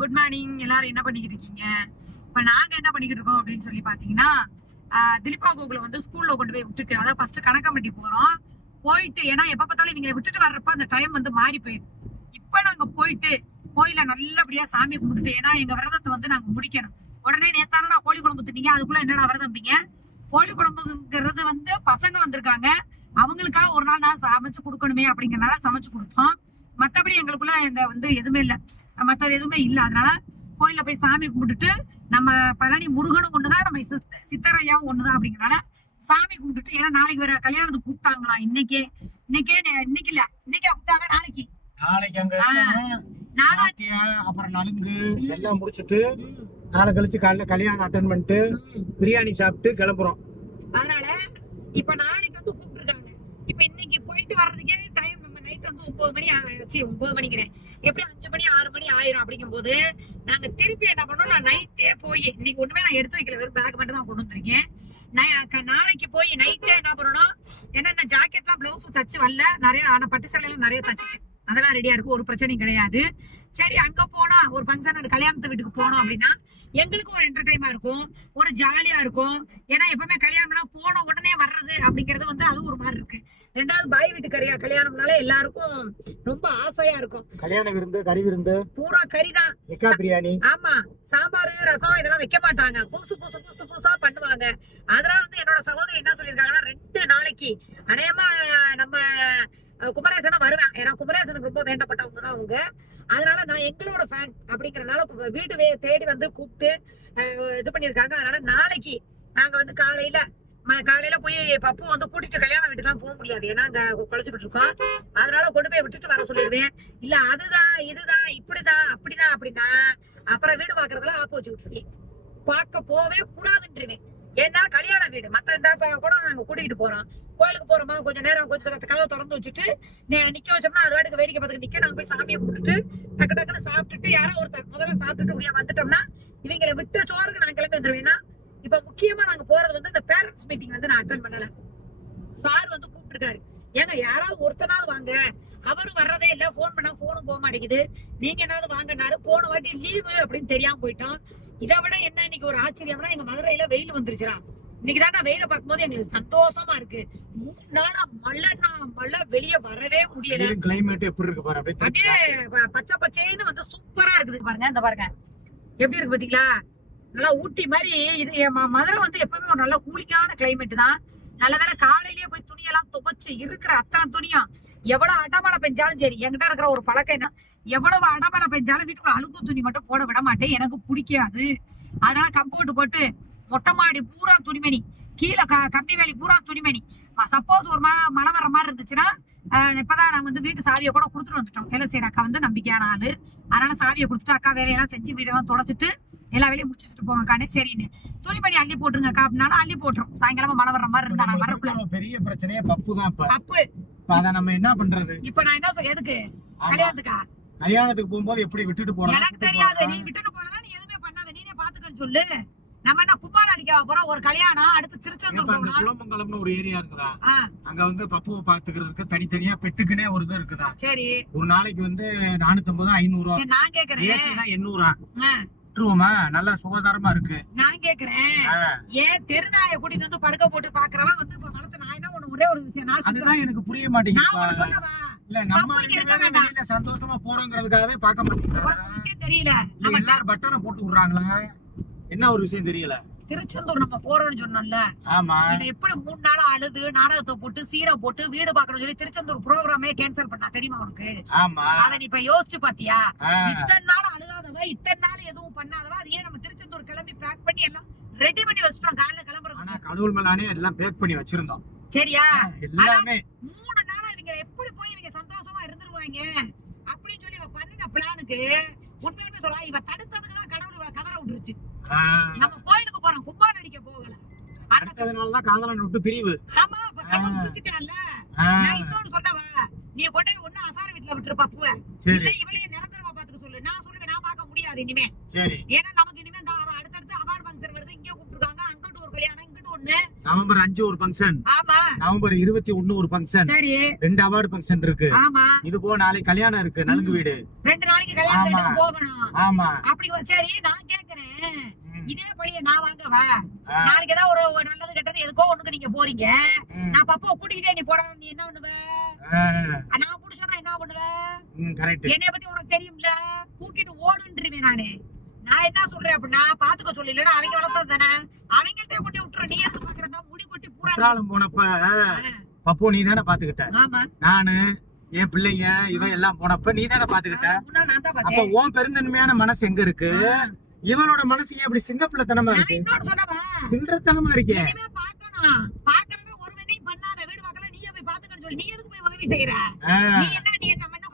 Good morning. எல்லாரும் என்ன பண்ணிக்கிட்டு இருக்கீங்க? இப்ப நாங்க என்ன பண்ணிக்கிட்டு இருக்கோம் அப்படின்னு சொல்லி பாத்தீங்கன்னா, திலீபா கோகுல வந்து ஸ்கூல்ல கொண்டு போய் விட்டுட்டு, அதான் ஃபர்ஸ்ட் கணக்கம்பட்டி போறோம். போயிட்டு ஏன்னா எப்ப பார்த்தாலும் இவங்களை விட்டுட்டு வர்றப்ப அந்த டைம் வந்து மாறி போயிடுது. இப்ப நாங்க போயிட்டு கோயில நல்லபடியா சாமி கும்பிட்டுட்டு, ஏன்னா எங்க விரதத்தை வந்து நாங்க முடிக்கணும். உடனே நேத்தானடா கோழி குழம்பு தின்னீங்க, அதுக்குள்ள என்னடா விரதம்பிங்க? கோழி குழம்புங்கிறது வந்து பசங்க வந்திருக்காங்க, அவங்களுக்காக ஒரு நாள் நான் சமைச்சு கொடுக்கணுமே அப்படிங்கறனால சமைச்சு கொடுத்தோம். மத்தபடி எங்களுக்குள்ள இந்த வந்து எதுவுமே இல்லை, மற்றது எதுவுமே இல்லை. அதனால கோயில போய் சாமி கும்பிட்டுட்டு, நம்ம பழனி முருகனும் ஒண்ணுதான், நம்ம சித்தரையாவும் ஒண்ணுதான் அப்படிங்கறனால சாமி கும்பிட்டுட்டு, ஏன்னா நாளைக்கு வேற கல்யாணத்துக்கு கூப்பிட்டாங்களா. இன்னைக்கு இல்ல, இன்னைக்கே கூப்பிட்டாங்க. நாளைக்கு அப்புறம் நலுங்கு எல்லாம் முடிச்சுட்டு நாளை கழிச்சு காலைல கல்யாணம் அட்டன் பண்ணிட்டு பிரியாணி சாப்பிட்டு கிளம்புறோம். அதனால இப்ப நாளைக்கு வந்து கூப்பிட்டுருக்காங்க. இப்ப இன்னைக்கு போயிட்டு வர்றதுக்கே டைம், நம்ம நைட் வந்து 9 மணி ஆச்சு. 9 மணிக்கிறேன், எப்படி 5 மணி 6 மணி ஆயிரும். அப்படிங்கும் போது நாங்க திருப்பி என்ன பண்ணோம், நான் நைட்டே போய், இன்னைக்கு ஒண்ணுமே நான் எடுத்து வைக்கல, வெறும் பேக் மட்டும் தான் கொண்டு வந்திருக்கேன். நாளைக்கு போய் நைட்டே என்ன பண்ணணும், என்னென்ன ஜாக்கெட்லாம் பிளவுஸ் தச்சு வரல, நிறைய ஆனா பட்டு சேலையெல்லாம் நிறைய தச்சுட்டேன், அதெல்லாம் ரெடியா இருக்கு, ஒரு பிரச்சனையும் கிடையாது. சரி, அங்க போனா ஒரு ஃபங்க்ஷன் கல்யாணத்து வீட்டுக்கு போனோம் அப்படின்னா எங்களுக்கு ஒரு என்டர்டைமா இருக்கும், ஒரு ஜாலியா இருக்கும். ஏன்னா எப்பவுமே கல்யாணம்னா போன உடனே வர்றது அப்படிங்கிறது வந்து அது ஒரு மாதிரி இருக்கு. ரெண்டாவது பாய் வீட்டு கல்யாணம்னால எல்லாருக்கும் ரொம்ப ஆசையா இருக்கும். கல்யாண விருந்து, கறி விருந்து, பூரா கறிதான், பிரியாணி. ஆமா, சாம்பார் ரசம் இதெல்லாம் வைக்க மாட்டாங்க, புதுசா பண்ணுவாங்க. அதனால வந்து என்னோட சகோதரி என்ன சொல்லியிருக்காங்கன்னா, 2 நாளைக்கு அநேகமா நம்ம குமரேசனா வருவேன். ஏன்னா குமரேசனுக்கு ரொம்ப வேண்டப்பட்டவங்க தான் அவங்க. அதனால நான் எங்களோட ஃபேன் அப்படிங்கறனால வீட்டு தேடி வந்து கூப்பிட்டு இது பண்ணிருக்காங்க. அதனால நாளைக்கு நாங்க வந்து காலையில போய் பப்பு வந்து கூட்டிட்டு கல்யாண வீட்டுக்குலாம் போக முடியாது, ஏன்னா அங்க குழைச்சுக்கிட்டு இருக்கோம். அதனால கொண்டு போய் விட்டுட்டு வர சொல்லிடுவேன். இல்ல அதுதான் இதுதான் இப்படிதான் அப்படிதான் அப்படின்னா அப்புறம் வீடு பாக்குறதுல ஆப்பு வச்சு விட்டுருவேன், பார்க்க போவே கூடாதுன்றுவேன். ஏன்னா கல்யாண வீடு மத்த கூட நாங்க கூட்டிகிட்டு போறோம். கோயிலுக்கு போறோமா, கொஞ்சம் நேரம் கொஞ்சம் கதவை திறந்து வச்சுட்டு நிக்க வச்சோம்னா அது வாட்டுக்கு வேடிக்கை பார்த்துட்டு நிக்க, நாங்க போய் சாமியை கும்பிட்டுட்டு டக்கு டக்குன்னு சாப்பிட்டுட்டு, யாரோ ஒருத்தர் முதல்ல சாப்பிட்டுட்டு முடியா வந்துட்டோம்னா இவங்களை விட்ட சோறுக்கு நான் கிளம்பி வந்துருவேன். இப்ப முக்கியமா நாங்க போறது வந்து இந்த பேரண்ட்ஸ் மீட்டிங் வந்து நான் அட்டன் பண்ணல. சார் வந்து கூப்பிட்டுருக்காரு, ஏங்க யாராவது ஒருத்தனாவது வாங்க, அவரும் வர்றதே இல்ல, போன் பண்ணா போனும் போக மாட்டேங்குது, நீங்க என்னாவது வாங்கினாரு. போன வாட்டி லீவு அப்படின்னு தெரியாம போயிட்டோம். இதை விட என்ன இன்னைக்கு ஒரு ஆச்சரியம்னா, எங்க மதுரையில வெயில் வந்துருச்சுடா. இன்னைக்குதான் நான் வெயில பார்க்கும்போது எங்களுக்கு சந்தோஷமா இருக்கு. 3 நாளா மழை, வெளியே வரவே முடியல. கிளைமேட் எப்படி இருக்கு பாரு, அப்படியே பச்சை பச்சைன்னு வந்து சூப்பரா இருக்குது பாருங்க. இந்த பாருங்க எப்படி இருக்கு பாத்தீங்களா, நல்லா ஊட்டி மாதிரி. இது மதுரை வந்து எப்பவுமே ஒரு நல்ல கூலிங்கான கிளைமேட் தான். நல்ல வேலை காலையிலேயே போய் துணியெல்லாம் துவைச்சு, இருக்கிற அத்தனை துணியும் எவ்வளவு அடமழை பெஞ்சாலும் சரி, என்கிட்ட இருக்கிற ஒரு பழக்கம் என்ன, எவ்வளவு அடமழை பெஞ்சாலும் வீட்டுக்குள்ள அழுக்கு துணி மட்டும் போட விட மாட்டேன், எனக்கு பிடிக்காது. அதனால கம்போர்ட் போட்டு மொட்டை மாடி பூரா துணிமணி, கீழே கம்பி வேலி பூரா துணிமணி. சப்போஸ் ஒரு மழை வர்ற மாதிரி இருந்துச்சுன்னா, இப்பதான் நாங்க வந்து வீட்டு சாவியை கூட கொடுத்துட்டு வந்துட்டோம். வேலை செய்யற அக்கா வந்து நம்பிக்கையான ஆளு, அதனால சாவியை கொடுத்துட்டு அக்கா வேலையெல்லாம் செஞ்சு வீடெல்லாம் தொடச்சிட்டு எல்லா வேலையும் முடிச்சுட்டு போங்கக்கானே சரின்னு துணிமணி அள்ளி போட்டுருங்க அக்கா அப்படின்னாலும் அள்ளி போட்டுரும். சாயங்காலமா மழை வர்ற மாதிரி இருந்தா நான் வரக்குள்ள பெரிய பிரச்சனையே பப்பு தான். பப்பு அத நம்ம என்ன பண்றது? இப்ப நான் என்ன சொல்ல, எதுக்கு கல்யாணத்துக்கு போகும்போது எப்படி விட்டுட்டு போறோம் எனக்கு தெரியாது. நீ விட்டுட்டு போனா நீ எதுவுமே பண்ணாத, நீனே பாத்துக்கன்னு சொல்லு. நம்ம என்ன கும்பால அடிக்க போறோம், ஒரு கல்யாணம், அடுத்து திருச்செந்தூர் போகணும். குளமங்கலம்னு ஒரு ஏரியா இருக்குதா, அங்க வந்து பப்புவை பாத்துக்கிறதுக்கு தனித்தனியா பெட்டுக்குனே ஒரு இது இருக்குதா. சரி, ஒரு நாளைக்கு வந்து 450 500. நான் கேக்குறேன் 800 விட்டுருவோமா? நல்லா சுகாதாரமா இருக்கு. நான் கேக்குறேன், ஏன் தெருநாய கூட்டிட்டு வந்து படுக்க போட்டு பாக்குறவன் வந்து வளர்த்த நாயனா ஒரே ஒரு விஷயம் அதுதான் எனக்கு புரிய மாட்டேங்குது. இல்ல நம்ம வெளியில சந்தோஷமா போறோங்கிறதுக்காகவே பார்க்க மாட்டேங்குது. தெரியல, எல்லாரும் பட்டனை போட்டு விடுறாங்களா, என்ன ஒரு விஷயம் தெரியல. திருச்செந்தூர் நம்ம போறோம்னு சொன்னோம்ல, ஆமா, எப்படி 3 நாளா அழுது நாடகத்தை போட்டு சீரை போட்டு வீடு பாக்கணும்னு சொல்லி திருச்செந்தூர் ப்ரோகிராமே கேன்சல் பண்ணா தெரியுமா உனக்கு? ஆமா, அத நீ இப்ப யோசிச்சு பாத்தியா? இத்தனை நாள் அழுகாதவ, இத்தனை நாள் எதுவும் பண்ணாதவ, அது ஏன் நம்ம திருச்செந்தூர் கிளம்பி பேக் பண்ணி எல்லாம் ரெடி பண்ணி வச்சிட்டோம் காலைல கிளம்புறது. ஆனா கடவுள் மேலானே எல்லாம் பேக் பண்ணி வச்சிருந்தோம். சரியா? எல்லாமே 3 நாளா இவங்க எப்படி போய் இவங்க சந்தோஷமா இருந்துருவாங்க அப்படின்னு சொல்லி இவ பண்ணின பிளானுக்கு உண்மையுமே சொல்ல, இவ தடுத்ததுக்கு தான் கடவுள் இவ கதற விட்டுருச்சு. நம்ம கோயிலுக்கு போறோம், கும்பால் அடிக்க போகல. அதனாலதான் காதலன் விட்டு பிரிவு. ஆமா, இப்ப கடவுள் பிரிச்சுட்டான்ல. நான் இன்னொன்னு சொன்னவ, நீ கொண்டு போய் ஒண்ணு அசார வீட்டுல விட்டுரு பப்புவ, இல்ல இவளையே நிரந்தரமா பாத்துக்க சொல்லு. நான் சொல்லுவேன், நான் பார்க்க முடியாது இனிமே. சரி, ஏன்னா நமக்கு இனிமே அடுத்தடுத்து அவார்டு ஃபங்க்ஷன் வருது, இங்க கூப்பிட்டுருக்காங்க, அங்கிட்டு ஒரு கல்யாணம், இங்கிட்டு ஒண்ணு. நவம்பர் 5 ஒரு ஃபங்க்ஷன். ஆமா, நவம்பர் 21 ஒரு ஃபங்க்ஷன், சரி 2 அவார்டு ஃபங்க்ஷன் இருக்கு. ஆமா இது போக நாளைக்கு கல்யாணம் இருக்கு நலுங்கு வீடு. 2 நாளைக்கு கல்யாணம் வீட்டுக்கு போகணும். ஆமா அப்படி சரி நான் கேக்குறேன், இதே பழிய நான் வாங்கவா? நாளைக்கு ஏதாவது ஒரு நல்லது கெட்டது எதுக்கோ ஒண்ணுக்கு நீங்க போறீங்க, நான் பப்பா கூட்டிக்கிட்டே நீ போடணும், நீ என்ன பண்ணுவ? நான் புடிச்சா என்ன பண்ணுவேன்? கரெக்ட். என்னைய பத்தி உனக்கு தெரியும்ல, தூக்கிட்டு ஓடுன்றுவேன் நானு. நான் என்ன சொல்றேன் அப்படின்னா பாத்துக்க சொல்லி, இல்லன்னா அவங்க வளர்த்தது தானே, அவங்கள்ட்ட கொண்டு விட்டுற. நீ எதுக்கு பாக்குறதா? முடி கொட்டி பூரா போனப்ப பப்போ நீ தானே பாத்துக்கிட்ட, ஆமா நானு என் பிள்ளைங்க இவன் எல்லாம் போனப்ப நீ தானே பாத்துக்கிட்ட. நான் தான் அப்ப பார்த்தேன். உன் பெருந்தன்மையான மனசு எங்க இருக்கு? இவனோட மனசு ஏன் அப்படி சின்ன பிள்ளைத்தனமா நான் இருக்கு, இன்னொன்னு சொன்னவா, சின்றத்தனமா இருக்கே. இனிமே பார்க்கணும். பார்க்கலன்னா ஒரு வேலையும் பண்ணாத, வீடு பார்க்கல நீயே போய் பாத்துக்கன்னு சொல்லி நீ எதுக்கு போய் உதவி செய்யற? நீ என்ன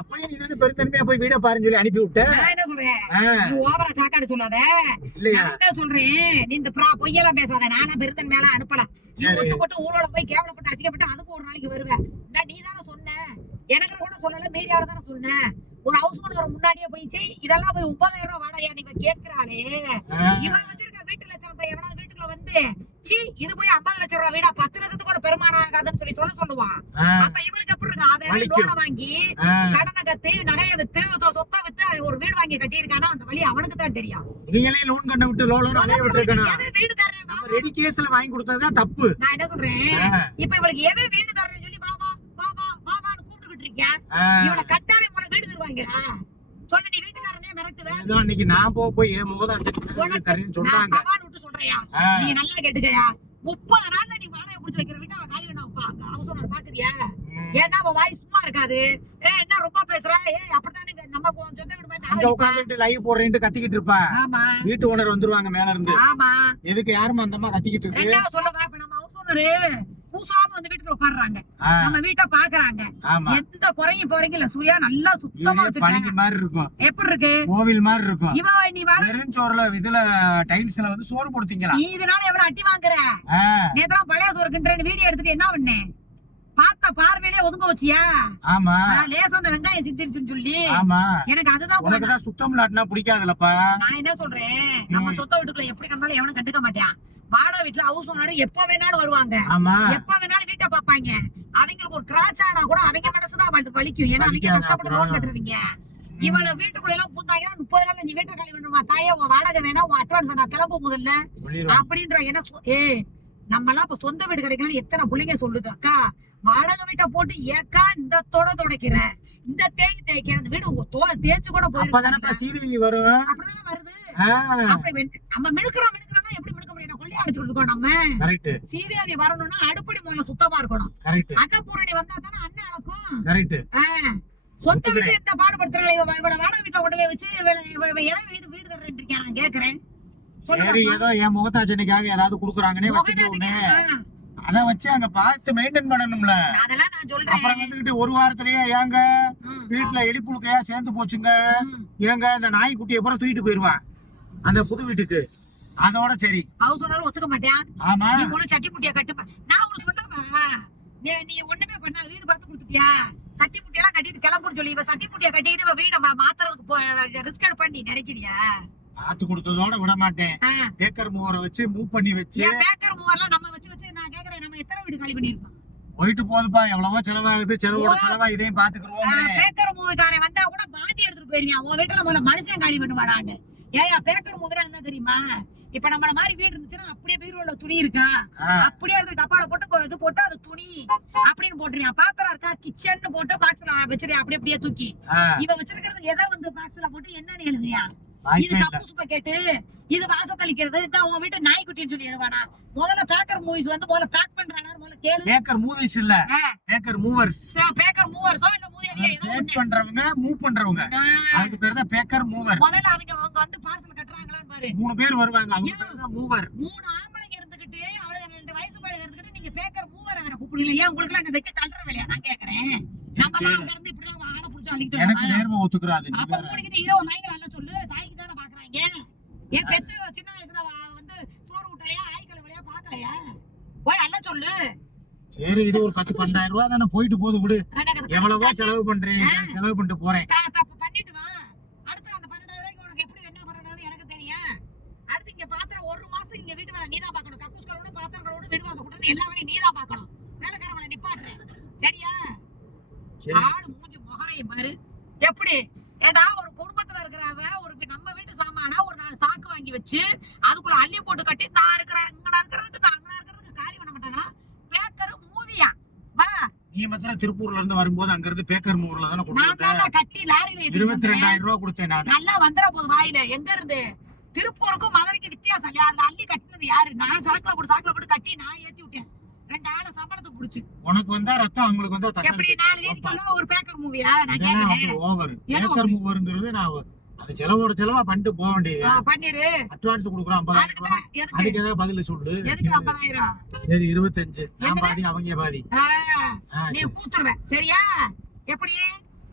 அப்பயே நீ தானே பெருந்தன்மையா போய் வீட பாருன்னு சொல்லி அனுப்பி விட்ட. நான் என்ன சொல்றேன், நீ ஓவரா சாக்காடு சொல்லாத. இல்லையா? நான் என்ன சொல்றேன், நீ இந்த பொய்யெல்லாம் பேசாத. நானா பெருத்தன் மேல அனுப்பல. நீ ஒத்து கொட்டு ஊரோட போய் கேவலப்பட்டு அசிக்கப்பட்டு அதுக்கு ஒரு நாளைக்கு வருவேன். நீ தானே சொன்ன, எனக்கு கூட சொல்லல, மீடியாவில தானே சொன்னேன். ஒரு ஹவுஸ் ஓனர் முன்னாடியே போயிச்சு, இதெல்லாம் போய் 30,000 ரூபாய் வாடகையா நீங்க கேட்கிறாளே. இவன் வச்சிருக்க வீட்டு லட்சணத்தை எவனாவது வீட்டுக்குள்ள வந்து இது போய் 50 லட்சம் ரூபாய் வீடா 10 லட்சத்துக்கு கூட பெருமானம் ஆகாதுன்னு சொல்லி சொல்லுவான். அப்ப இவனுக்கு எப்படி இருக்கு? அவன் லோனை வாங்கி கடனை கத்து நகைய வித்து சொத்தை வித்து அவன் ஒரு வீடு வாங்கி கட்டி இருக்கானா, அந்த வழி அவனுக்கு தான் தெரியும். இவங்களே லோன் கட்ட விட்டு லோன் அலைய விட்டுருக்கானா? வீடு தரேன் ரெடி கேஸ்ல வாங்கி கொடுத்ததுதான் தப்பு. நான் என்ன சொல்றேன், இப்ப இவளுக்கு எவன் வீடு தரேன்னு சொல்லி பாபா பாபா பாபான்னு கூப்பிட்டுக்கிட்டு இருக்கேன். இவளை கட்டாலே போல வீடு தருவாங்களா? சொல்ல, நீ வீட்டுக்காரனே மிரட்டுவேன். இன்னைக்கு நான் போய் என் முகதான் சொன்னாங்க. சவால் விட்டு சொல்றியா? நீ நல்லா கேட்டுக்கயா, 30 நாள்ல நீ வாடகை புடிச்சு வைக்கிற வீட்டை அவன் காலி வேணாப்பா. ஹவுஸ் ஓனர் பாக்குறியா? ஏன்னா அவன் வாய் சும்மா இருக்காது. என்ன ரொம்ப பேசுற? அப்படித்தானே நம்ம சொந்த வீடு மாதிரி உட்காந்துட்டு லைவ் போடுறேன்ட்டு கத்திக்கிட்டு இருப்பா. ஆமா வீட்டு ஓனர் வந்துருவாங்க மேல இருந்து. ஆமா எதுக்கு யாருமா அந்த அம்மா கத்திக்கிட்டு இருக்கு? என்ன சொல்லவா, இப்ப நம்ம ஹவுஸ் ஓனர் பூசாம வந்து வீட்டுக்குள்ள உட்கார்றாங்க, நம்ம வீட்டை பாக்குறாங்க, எந்த குறையும் போறீங்க இல்ல. சூர்யா நல்லா சுத்தமா வச்சிருக்காங்க மாதிரி இருக்கும். எப்படி இருக்கு? கோவில் மாதிரி இருக்கும். இவ நீ சோறுல இதுல டைல்ஸ்ல வந்து சோறு போடுத்தீங்களா? நீ இதனால எவ்வளவு அட்டி வாங்குற? நேத்தான் பழைய சோறு கிண்டுறேன்னு வீடியோ எடுத்துட்டு என்ன பண்ணேன்? பார்த்த பார்வையிலே ஒதுங்க வச்சியா? ஆமா லேசா அந்த வெங்காயம் சித்திருச்சுன்னு சொல்லி. ஆமா எனக்கு அதுதான் உனக்குதான் சுத்தம் இல்லாட்டினா பிடிக்காதுலப்பா. நான் என்ன சொல்றேன், நம்ம சொத்த வீட்டுக்குள்ள எப்படி கண்டாலும் எவனும் கண்டுக்க மாட்டான். வாடகை வீட்டுல ஹவுஸ் ஓனர் எப்ப வேணாலும் வருவாங்க, எப்ப வேணாலும் வீட்டை பாப்பாங்க. அவங்களுக்கு ஒரு கிராச் ஆனா கூட அவங்க மனசுதான் வலிக்கும். ஏன்னா அவங்க கஷ்டப்பட்டு லோன் கட்டுருவீங்க. இவள வீட்டுக்குள்ள எல்லாம் பூத்தாங்கன்னா 30 நாள் நீ வீட்டை காலி பண்ணுமா? தாயே உன் வாடகை வேணா, உன் அட்வான்ஸ் வேணா, கிளம்பு முதல்ல அப்படின்ற. என்ன நம்ம எல்லாம் இப்ப சொந்த வீடு கிடைக்கலன்னு எத்தனை பிள்ளைங்க சொல்லுது, அக்கா வாடகை வீட்டை போட்டு ஏக்கா இந்த துடைக்கிறேன், இந்த தேய்க்கிறேன், அந்த வீடு தேய்ச்சு கூட போயிருக்காங்க. சீரியல் வரும், அப்படிதானே வருது. அப்படி நம்ம மினுக்கிறோம் எப்படி மினுக்க முடியும்? கொள்ளையா அடிச்சு கொடுத்துக்கோம். நம்ம சீரியாவி வரணும்னா அடுப்படி முதல்ல சுத்தமா இருக்கணும். அன்னபூரணி வந்தா தானே அண்ணன் அளக்கும். சொந்த வீட்டு எந்த பாடுபடுத்துறாங்க? இவளை வாடகை வீட்டுல கொண்டு போய் வச்சு வீடு தர்றேன் இருக்கேன். நான் கேக்குறேன், ஏதோ என் முகத்தாச்சனைக்காக ஏதாவது குடுக்குறாங்கன்னே வச்சுட்டு அத வச்சு அங்க பார்த்து மெயின்டைன் பண்ணணும்ல. அதெல்லாம் நான் சொல்றேன். அப்புறம் வந்துட்டு ஒரு வாரத்திலேயே ஏங்க வீட்டுல எலி புழுக்கையா சேர்ந்து போச்சுங்க, ஏங்க இந்த நாய்க்குட்டியை பூரா தூக்கிட்டு போயிருவான் அந்த புது வீட்டுக்கு. அதோட சரி ஹவுஸ் ஓனர் ஒத்துக்க மாட்டேன். ஆமா நீ போல சட்டி முட்டியா கட்டுப்பா. நான் உனக்கு சொன்னப்பா, நீ ஒண்ணுமே பண்ணாத, வீடு பார்த்து கொடுத்துட்டியா? சட்டி முட்டியெல்லாம் கட்டிட்டு கிளம்புன்னு சொல்லி இவ சட்டி முட்டியா கட்டிக்கிட்டு வீட மாத்துறதுக்கு ரிஸ்க் எடுப்பா நீ நினைக்கிறியா? ஆத்து கொடுத்ததோட விட மாட்டேன். பேக்கர் மூவரை வச்சு மூவ் பண்ணி வச்சு. பேக்கர் மூவர்லாம் நம்ம வச்சு நான் கேக்குறேன், நம்ம எத்தனை வீடு காலி பண்ணிருக்கோம்? போயிட்டு போதுப்பா, எவ்வளவோ செலவாகுது, செலவோட செலவா இதையும் பாத்துக்கிறோம். பேக்கர் மூவிக்காரன் வந்தா கூட பாதி எடுத்துட்டு போயிருங்க. உன் வீட்டுல முதல்ல மனுஷன் காலி பண்ணுவாடான்னு. ஏயா பேக்கர் மூவினா என்ன தெரியுமா? இப்ப நம்மள மாதிரி வீடு இருந்துச்சுன்னா அப்படியே பீரோல துணி இருக்கா, அப்படியே எடுத்து டப்பால போட்டு இது போட்டு அது துணி அப்படின்னு போட்டுருங்க. பாத்திரம் இருக்கா, கிச்சன் போட்டு பாக்ஸ்ல வச்சிருக்கேன் அப்படியே தூக்கி. இவ வச்சிருக்கிறது எதை வந்து பாக்ஸ்ல போட்டு என்னன்னு எழுதியா? இது கக்கூசு பாக்கெட்டு, இது வாசத்தளிக்கிறது, இதான் உங்க வீட்டு நாய்க்குட்டின்னு சொல்லி எழுவானா? முதல்ல பேக்கர் மூவிஸ் வந்து முதல்ல பேக் பண்றாங்க. முதல்ல கேளு. பேக்கர் மூவிஸ் இல்ல, பேக்கர் மூவர்ஸ். பேக்கர் மூவர்ஸோ இல்ல மூவியோ ஏதோ ஒண்ணு பண்றவங்க, மூவ் பண்றவங்க, அதுக்கு பேர் தான் பேக்கர் மூவர். முதல்ல அவங்க வந்து பார்சல் கட்டறாங்களான்னு பாரு. 3 பேர் வருவாங்க, அவங்க பேர் தான் மூவர். 3 ஆம்பளைங்க இருந்துகிட்டு அவள 2 வயசு பையன் இருந்துகிட்டு நீங்க பேக்கர் மூவரை வேற கூப்பிடுறீங்க. ஏன் உங்களுக்கு எல்லாம் வெட்டி தள்ளுற வேலையா? நான் கேக்குறேன். நம்ம எல்லாம் அங்க இருந்து இப்படிதான் ஆள புடிச்சு அள்ளிட்டு எனக்கு நேர்மை ஒத்துக்குறாது. அப்ப மூடிக்கிட்டு ஹீரோ மைக்கேல் அண்ணா சொல்லு, தாய்க்கு தான பாக்குறாங்க. ஏன் பெத்து சின்ன வயசுல வந்து சோறு ஊட்டலையா, ஆய்க்கல வழியா பாக்கலையா? போய் அண்ணா சொல்லு. சரி இது ஒரு 10-12 ரூபாய் தானே, போயிட்டு போகுது விடு. எவ்வளவோ செலவு பண்றேன், செலவு பண்ணிட்டு போறேன். தப்பு பண்ணிட்டு வா. அடுத்து அந்த 12 ரூபாய்க்கு உனக்கு எப்படி என்ன பண்ணணும்னு எனக்கு தெரியும். அடுத்து இங்க பாத்திரம் 1 மாசத்துக்கு இங்க வீட்டு வேலை நீதான் பாக்கணும். கக்கூஸ் கழுவணும், பாத்திரம் கழுவணும், வீடு வாசல் கூட்டணும், எல்லா வேலையும் நீதான் பாக்கணும். வேலைக்கார சரி. ஆளு மூஞ்சி முகரையும் பாரு எப்படி. ஏடா ஒரு குடும்பத்துல இருக்கிறவ ஒரு நம்ம வீட்டு சாமானா ஒரு 4 சாக்கு வாங்கி வச்சு அதுக்குள்ள அள்ளி போட்டு கட்டி நான் இருக்கிறேன் இங்கடா இருக்கிறதுக்கு அங்கடா இருக்கிறதுக்கு காலி பண்ண மாட்டாங்களா? பேக்கர் மூவியா வா. நீ மாத்திரம் திருப்பூர்ல இருந்து வரும்போது அங்க இருந்து பேக்கர் மூர்ல தானே கொண்டு நான் வந்தேன். தான் கட்டி லாரியில ஏத்தி 22,000 ரூபாய் கொடுத்தேன் நான். நல்லா வந்துற போது வாயில. எங்க இருந்து திருப்பூருக்கும் மதுரைக்கு வித்தியாசம். யாரு அள்ளி கட்டினது யாரு? நான் சாக்குல போட்டு கட்டி நான் ஏத்தி விட்டேன். 2 ஆளை சம்பளத்துக்கு புடிச்சு. உனக்கு வந்தா ரத்தம் அவங்களுக்கு வந்தா தக்காளி. எப்படி 4 வீதிக்குள்ள ஒரு பேக்கர் மூவியா? நான் கேக்குறேன். ஓவர் பேக்கர் மூவர்ங்கிறது நான் அது செலவோட செலவா பண்ணிட்டு போக வேண்டியது. பண்ணிரு. அட்வான்ஸ் கொடுக்குறோம் 50,000 ரூபாய். அதுக்கு ஏதாவது பதில் சொல்லு. எதுக்கு 50,000? சரி 25. நான் பாதி அவங்க பாதி. நீ கூத்துருவ சரியா? எப்படி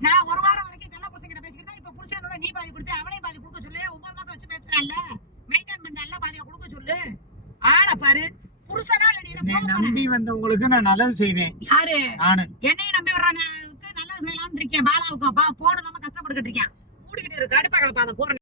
நான் ஒரு வாரம் வரைக்கும் கள்ள புருஷன் பேசிக்கிட்டா இப்ப புருஷனோட நீ பாதி கொடுத்து அவனே பாதி கொடுக்க சொல்லு. 9 மாசம் வச்சு பேசுறல்ல மெயின்டைன் பண்ணல பாதியை கொடுக்க சொல்லு. ஆள பாரு. புருஷனா இல்ல நீ நம்பி வந்தவங்களுக்கு நான் நல்லது செய்வேன். யாரு? நானு. என்னையும் நம்பி வர்றானுக்கு நல்லது செய்யலாம்னு இருக்கேன். பாலாவுக்கு போன நம்ம கஷ்டப்பட்டுக்கிட்டு இருக்கேன். மூடிக்கிட்டு இருக்கு அடுப்பாக்களை பாத போற